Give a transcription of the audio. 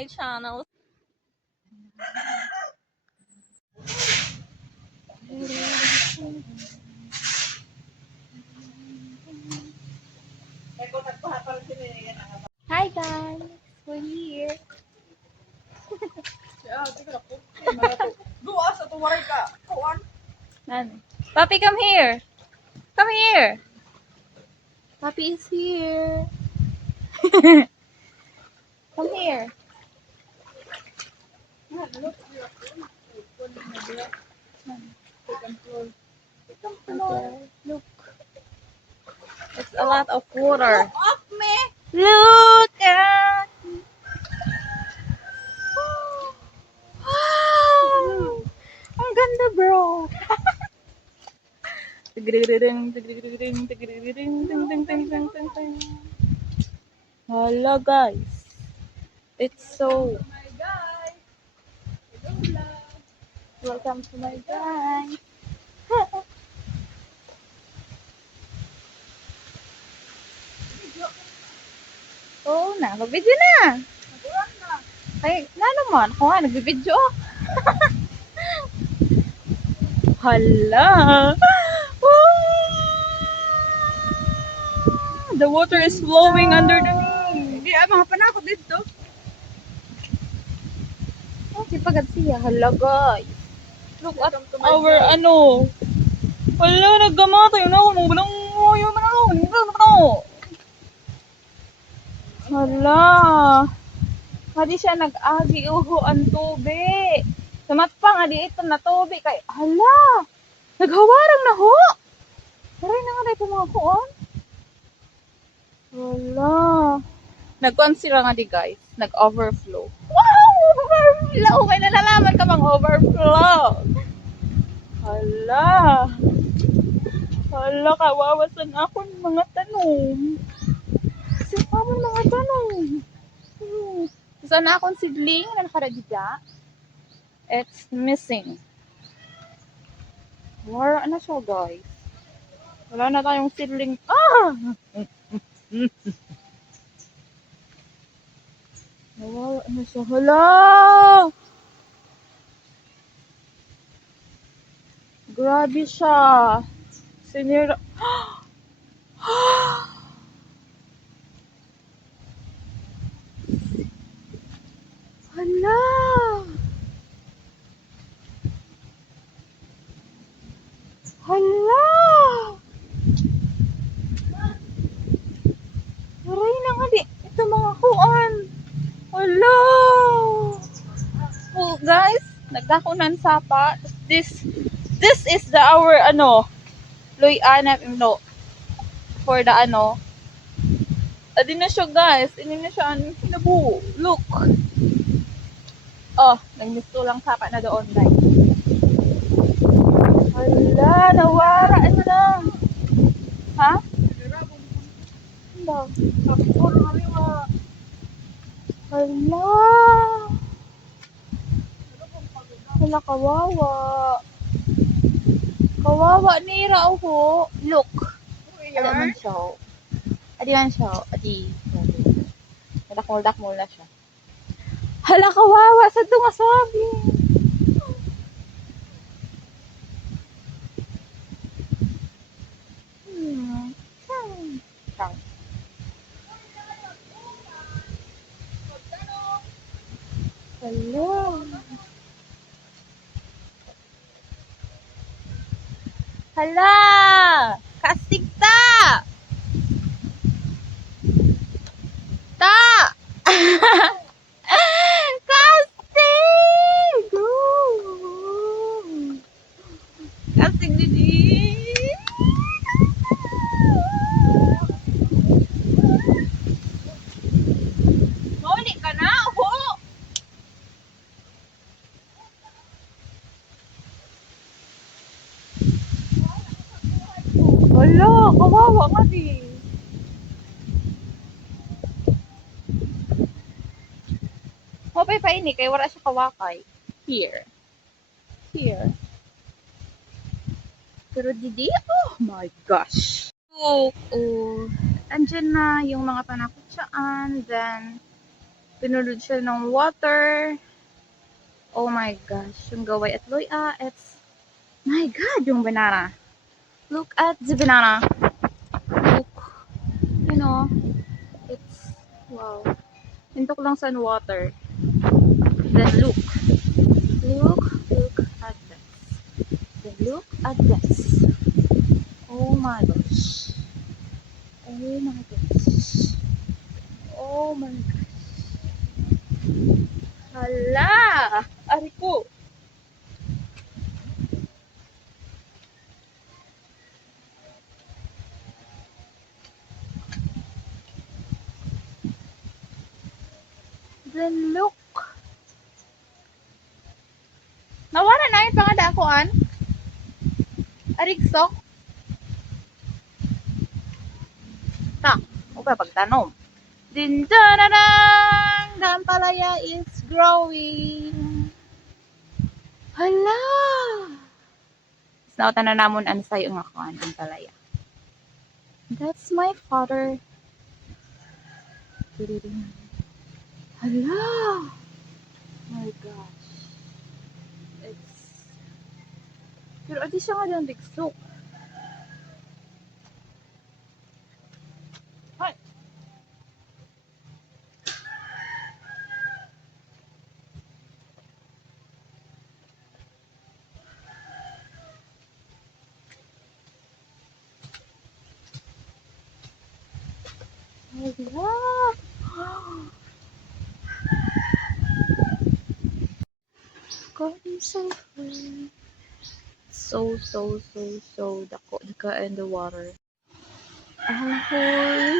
my channel. Hi guys, we're here. Puppy, come here. Come here. Puppy is here. Come here. Look. It's a lot of water. Look at. Wow! Ang ganda, bro. Hello, guys. It's so. Welcome to my guys. Oo na, mag-video na. Ay, na naman. Ako nga, nag-video. Hala. The water is flowing under the knee. Hindi, mga panakot dito. Oh, sipagat siya. Hala, guys. Look at our, ano. Hala, naggamatay na ako. Nung balang mo, yung manalo. Hala. Hindi siya nag-agi uho ang tubi. Samatpang, adi ito na tubi. Kay, hala. Naghawarang na ho. Maray na nga na ito mga kuon. Hala. Nag-kuan sila nga di guys. Nag-overflow. Wow! Overflow! May nalalaman ka bang overflow? Hala. Hala, kawawasan ako ng mga tanong. Kasi ako mga tanong. Saan na akong sidling na nakaragida? It's missing. Wala na siya, guys. Wala na tayong sidling. Ah! Wala na siya. Hala! Grabe siya. Sinira. Hala! Hala! Aray na nga di. Ito mga kuan. Hala! Oh, guys, nagdakunan sapa. This is the our Loy-ana no for the adi na siya guys. Ini na siya hinabu. Look. Oh, nagmisto lang sapa na doon guys. Hala, nawara na. Ha? Hala. Hala. Hala, kawawa. Kawawa nira ako. Look. Adi man siya. Adi man siya. Adi. Dakmol na siya. Hala, kawawa. Sa ito nga sabi. Hello. Hala! Kastig ta! Ta! Kastig! Kastig didi! Muli ka na! Ho! Hala! Kawawa nga di! Hopay pa ini kay wala siya kawakay. Here. Pero didi, oh my gosh. Oh, andyan na yung mga panakutsaan. Then, Pinulod siya ng water. Oh my gosh, yung gaway at Loya, it's, my God, yung banana. Look at the banana. Look, you know, it's, wow. Hintok lang sa water. Then look at this. Then look at this. Oh my gosh. Oh my gosh. Oh my gosh. Hala! Ari ko. Then look. Nawala na yung pangadakuan. Arigsok. Tak. O pa pagtanom. Din danadang! The ampalaya is growing. Hala! Nautan na namon ang sayo nga kuan ang palaya. That's my father. Hala! My gosh. It's... Pero adi siya nga lang digsok. Ay! Hala! God is so free. So daka in the water. Ahoy!